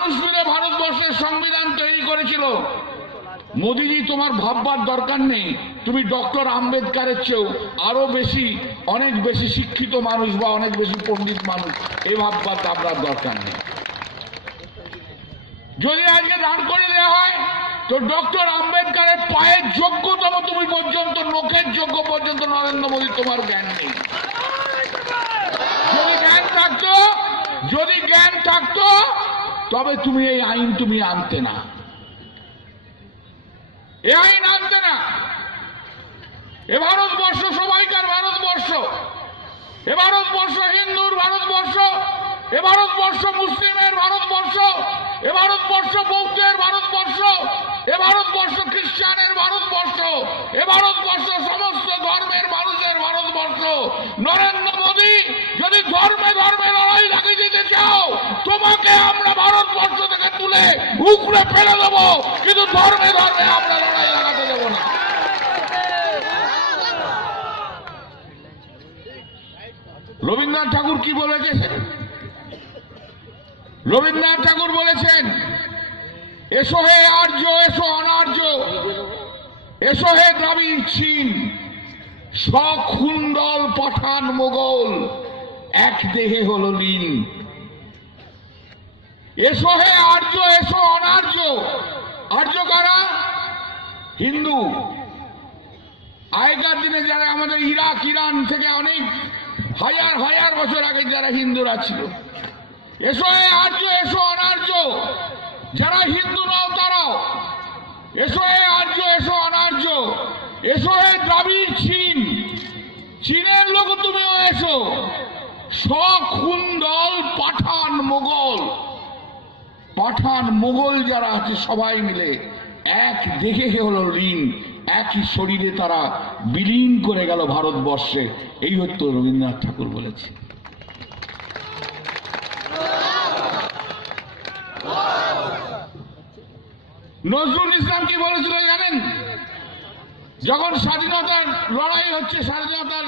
মানুষ মিলে ভারতবর্ষের সংবিধান তৈরি করেছিল। মোদিজি, তোমার ভাববার দরকার নেই। তুমি ডক্টর আম্বেদকারের চেয়েও আরও বেশি, অনেক বেশি শিক্ষিত মানুষ বা অনেক বেশি পণ্ডিত মানুষ এই ভাববার আপনার দরকার নেই। যদি আজকে দাঁড় করে দেওয়া হয়, তো ডক্টর আম্বেদকারের পায়ের যোগ্যতম তুমি পর্যন্ত, নখের যোগ্য পর্যন্ত নরেন্দ্র মোদী, তোমার জ্ঞান নেই। যদি জ্ঞান থাকতো, যদি জ্ঞান থাকতো তবে তুমি এই আইন তুমি আনতে না। এ আইন আনতে না। এ ভারতবর্ষ, সবাইকার ভারতবর্ষ। এ ভারতবর্ষ হিন্দুর ভারতবর্ষ। এ ভারতবর্ষ মুসলিমের ভারতবর্ষ। এ ভারতবর্ষ বৌদ্ধের ভারতবর্ষ। এ ভারতবর্ষ খ্রিস্টানের ভারতবর্ষ। এ ভারতবর্ষ সমস্ত ধর্মের মানুষের ভারতবর্ষ। নরেন্দ্র মোদী যদি ধর্মে ধর্মে লড়াই লাগিয়ে দিতে চাও তোমাকে আমরা ভারতবর্ষ থেকে তুলে উকড়ে ফেলে দেবো। কিন্তু ধর্মে ধর্মে আমরা লড়াই লাগাতে দেবো না। রবীন্দ্রনাথ ঠাকুর কি বলেছেন? রবীন্দ্রনাথ ঠাকুর বলেছেন, এসো হে আর্য, এসো অনার্য, এসো হে দ্রাবিড় চীন সখুন্দল পাঠান মোগল, এক দেহে হল লীন এসো হে আর্য, এসো অনার্য। আর্য কারা? হিন্দু। আগেকার দিনে যারা আমাদের ইরাক, ইরান থেকে অনেক হাজার হাজার বছর আগে যারা হিন্দুরা ছিল। এসো হে আর্য, এসো অনার্য। যারা হিন্দু নাও, তারাও। এসো হে আর্য, এসো অনার্য। এসো হে দ্রাবিড়, চীন। চীনের লোক তুমিও এসো। সখুন্দল পাঠান মোগল। পাঠান মোগল যারা আছে সবাই মিলে, এক দেখে হলো লীন একই শরীরে তারা বিলীন করে গেল ভারতবর্ষে। এই হতো রবীন্দ্রনাথ ঠাকুর বলেছে নজরুল ইসলাম কি বলেছিল জানেন? যখন স্বাধীনতার লড়াই হচ্ছে, স্বাধীনতার